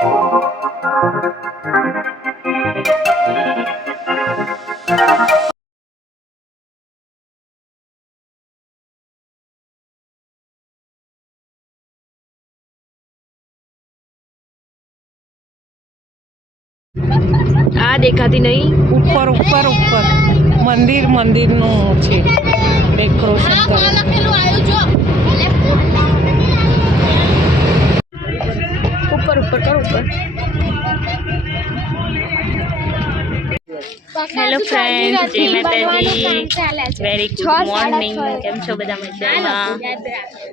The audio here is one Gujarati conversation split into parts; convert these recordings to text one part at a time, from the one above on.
આ દેખાતી નહીં, ઉપર ઉપર ઉપર મંદિરનું છે ડેકોરેશન ઉપર ઉપર કર ઉપર. હેલો ફ્રેન્ડ્સ, જય માતાજી, વેરી ગુડ મોર્નિંગ. કેમ છો બધા? મજામાં?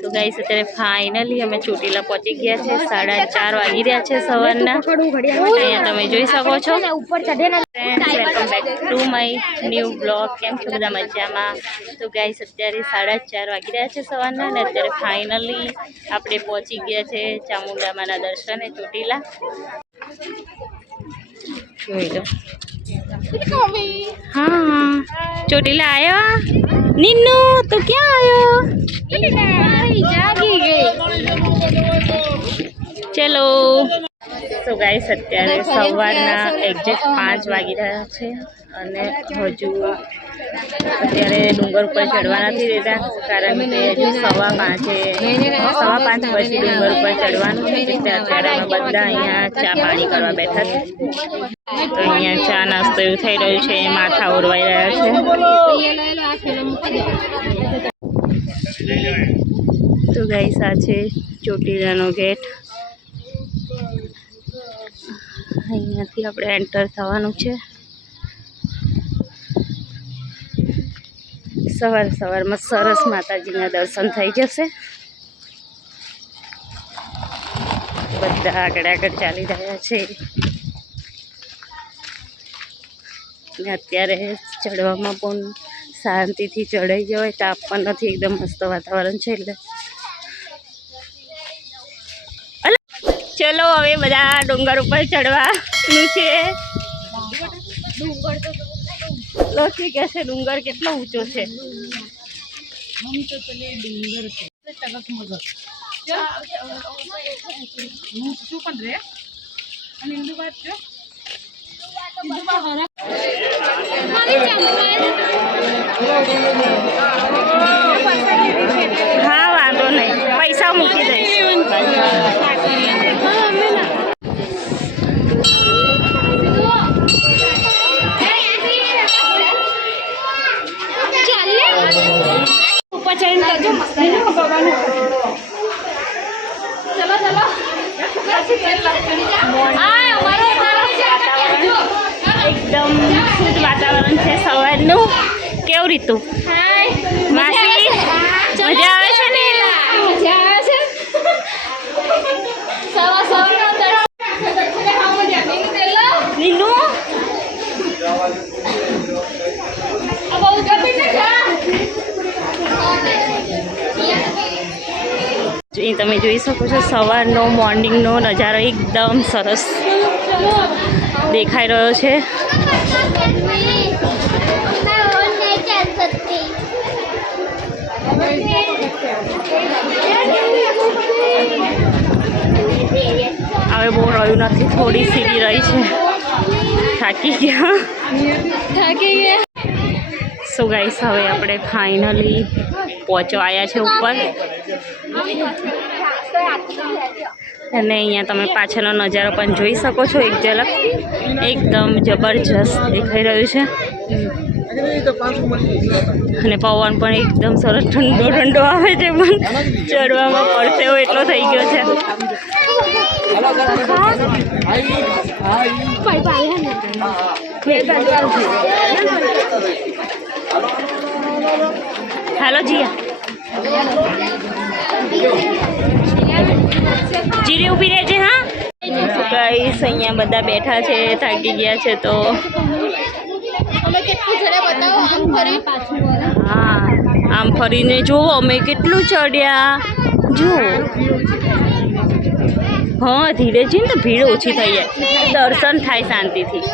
તો ગાઈસ અત્યારે ફાઇનલી અમે ચોટીલા પહોંચી ગયા છે. 4:30 વાગી રહ્યા છે સવારના. અહીંયા તમે જોઈ શકો છો. Friends, welcome back to my new blog. કેમ છો બધા? મજામાં? તો ગાઈસ અત્યારે 4:30 વાગી રહ્યા છે સવારના અને અત્યારે ફાઇનલી આપણે પહોંચી ગયા છે ચામુંડામાના દર્શને ચોટીલા. જોઈ લો. हाँ चोटीला आया नीनू तो क्या आयो चलो. तो गाइस અત્યારે સવારના એક્ઝેક્ટ 5 વાગી રહ્યા છે અને હજુ અત્યારે ડુંગર ઉપર ચડવા નથી દેતા કારણ કે હજુ 5:15 પછી ડુંગર ઉપર ચડવાનું છે. એટલે અત્યારે અમે બધા અહીંયા ચા પાણી કરવા બેઠા છે. તો અહીંયા ચા નાસ્તો એવું થઈ રહ્યું છે, માથા ઓરવાઈ રહ્યા છે. તો ગાઈસ આ છે ચોટીલાનો ગેટ. અહીંયાથી આપણે એન્ટર થવાનું છે. સવારમાં સરસ માતાજીના દર્શન થઈ જશે. બધા આગળ ચાલી રહ્યા છે. અત્યારે ચડવામાં પણ શાંતિથી ચડાઈ જવાય, તાપ પણ નથી, એકદમ મસ્ત વાતાવરણ છે. એટલે ચલો હવે બધા ડુંગર ઉપર ચડવાનું છે. લખી કે છે ડુંગર કેટલો ઊંચો છે. હા વાંધો નહીં, પૈસા મૂકી દઈશ. એકદમ શુદ્ધ વાતાવરણ છે સવારનું. કેવું રીતું? માસી મજા આવે છે ને? નીનુ તમે જોઈ શકો છો સવારનો મોર્નિંગનો નજારો એકદમ સરસ દેખાઈ રહ્યો છે. હવે બહુ રહ્યું નથી, થોડી સીધી રહી છે. થાકી ગયા. સો ગાઈસ હવે આપણે ફાઇનલી પહોંચવા આવ્યા છે ઉપર. અને અહીંયા તમે પાછળનો નજારો પણ જોઈ શકો છો એક ઝલક. એકદમ જબરજસ્ત દેખાઈ રહ્યું છે અને પવન પણ એકદમ સરસ ઠંડો ઠંડો આવે છે. પણ ચડવામાં પડશે એવો એટલો થઈ ગયો છે. હેલો જીયા, જીરી ઊભી રહેજે. હા ગાઈસ અહીંયા બધા બેઠા છે, થાકી ગયા છે. તો હા આમ ફરીને જોવો અમે કેટલું ચડ્યા. જુઓ, હા ધીરે જઈને તો ભીડ ઓછી થઈ જાય, દર્શન થાય શાંતિથી.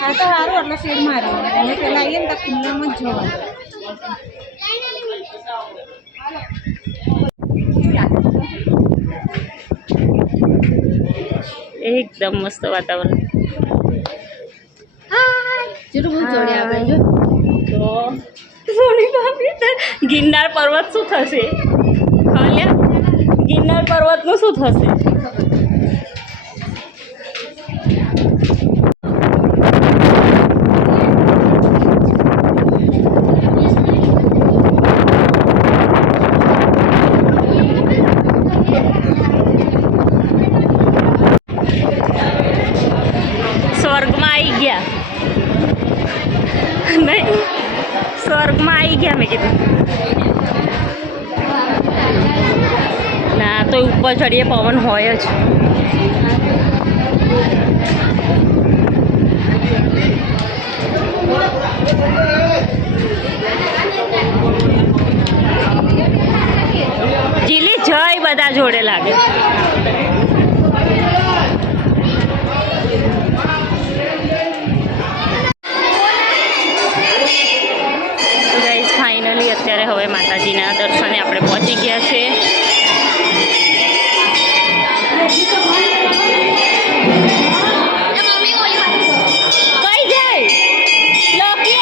હા તો સારું, એટલે શેડ માર્યો. અમે પેલા આવીએ ને તો ખુલ્લામાં જ એકદમ મસ્ત વાતાવરણ. તો ગિરનાર પર્વત શું થશે? ગિરનાર પર્વતનું શું થશે? સ્વર્ગમાં આવી ગયા નહીં, સ્વર્ગમાં આવી ગયા મેં કીધું. ના તો ઉપર ચડીએ પવન હોય જ. જીલી જય બધા જોડે લાગે. ફાઇનલી અત્યારે હવે માતાજીના દર્શને આપણે પહોંચી ગયા છે. કઈ જાય લોકી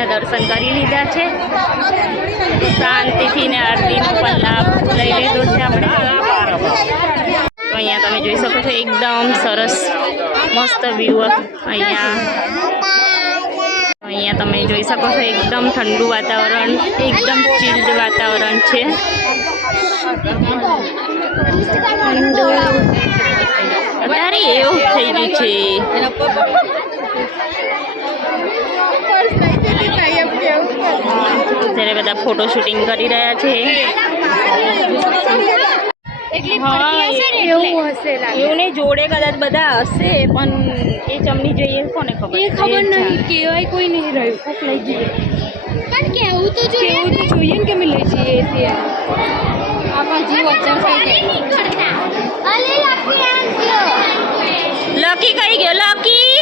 માતાજીના દર્શન કરી લીધા છે. શાંતિથી ને આરતીનો પણ લાભ લઈ લીધો છે આપણે. તો અહીંયા તમે જોઈ શકો છો એકદમ સરસ મસ્ત વ્યૂ અહીંયા તમે જોઈ શકો છો એકદમ ઠંડુ વાતાવરણ, એકદમ ચિલ્ડ વાતાવરણ છે. અત્યારે એવું થઈ ગયું છે. ત્યારે બધા ફોટો શૂટિંગ કરી રહ્યા છે. એવું નહીં, જોડે કદાચ બધા હશે પણ એ ચમની જોઈએ કોને ખબર. એ ખબર નહીં, કહેવાય કોઈ નહીં રહ્યું, કોક લઈ જઈએ. પણ કેવું તો જોઈએ ને કે અમે લઈ જઈએ આપણા જીવ અચર થઈ લકી કઈ ગયો? લકી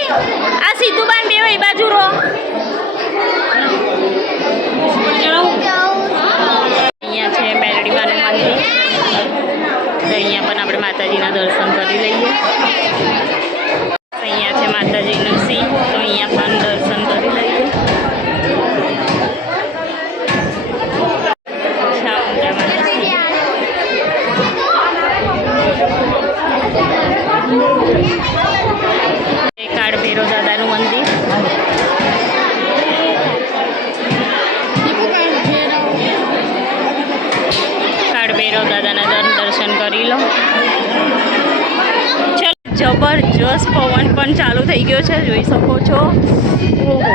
આ સીધું બાન બે એ બાજુ રો. અહીંયા છે મેલડી માનું મંદિર. તો અહીંયા પણ આપણે માતાજીના દર્શન કરી લઈએ. અહીંયા છે માતાજીનું સિંહ, તો અહીંયા પણ દર્શન કરી લઈએ. કાળ ભૈરવ દાદાનું મંદિર. કાળ ભૈરવ દાદાના દર્શન કરી લો. ચલો, જબરજસ્ત પવન પણ ચાલુ થઈ ગયો છે, જોઈ શકો છો. ઓહો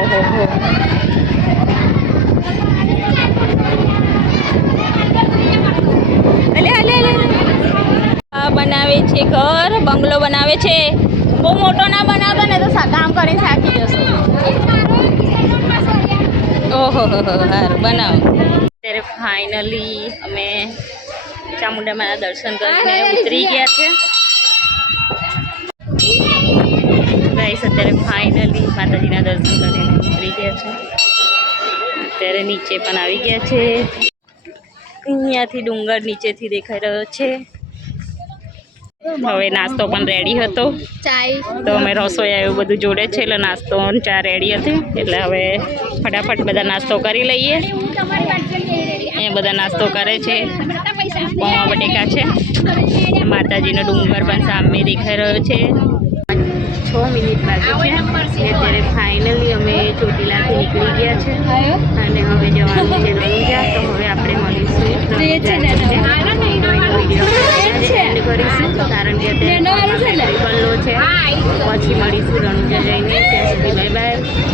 બનાવે છે ઘર, બંગલો બનાવે છે. બહુ મોટો ના બનાવતો ને તો કામ કરીને થાકી જશો. ઓહો સારું બનાવો. ત્યારે ફાઇનલી અમે ચામુંડામાના દર્શન કરીને ઉતરી ગયા છે. ગાઈસ અત્યારે ફાઇનલી માતાજીના દર્શન કરીને ઉતરી ગયા છે. અત્યારે નીચે પણ આવી ગયા છે. અહીંયાથી ડુંગર નીચેથી દેખાઈ રહ્યો છે. હવે નાસ્તો પણ રેડી હતો, તો અમે રસોઈ એવું બધું જોડે છે એટલે નાસ્તો ચા રેડી હતી. એટલે હવે ફટાફટ બધા નાસ્તો કરી લઈએ. અહીંયા બધા નાસ્તો કરે છે. પૌવા બટેકા છે. માતાજીનો ડુંગર પણ સામે દેખાઈ રહ્યો છે. 6 મિનિટ બાકી છે. અત્યારે ફાઇનલી અમે ચોટીલાથી નીકળી ગયા છે અને હવે જવાનું છે રણુજા. તો હવે આપણે મળીશું એન્ડ કરીશું, કારણ કે અત્યારે કલ્લો છે. પછી મળીશું રણુજા જઈને. ત્યાં સુધી બાય બાય.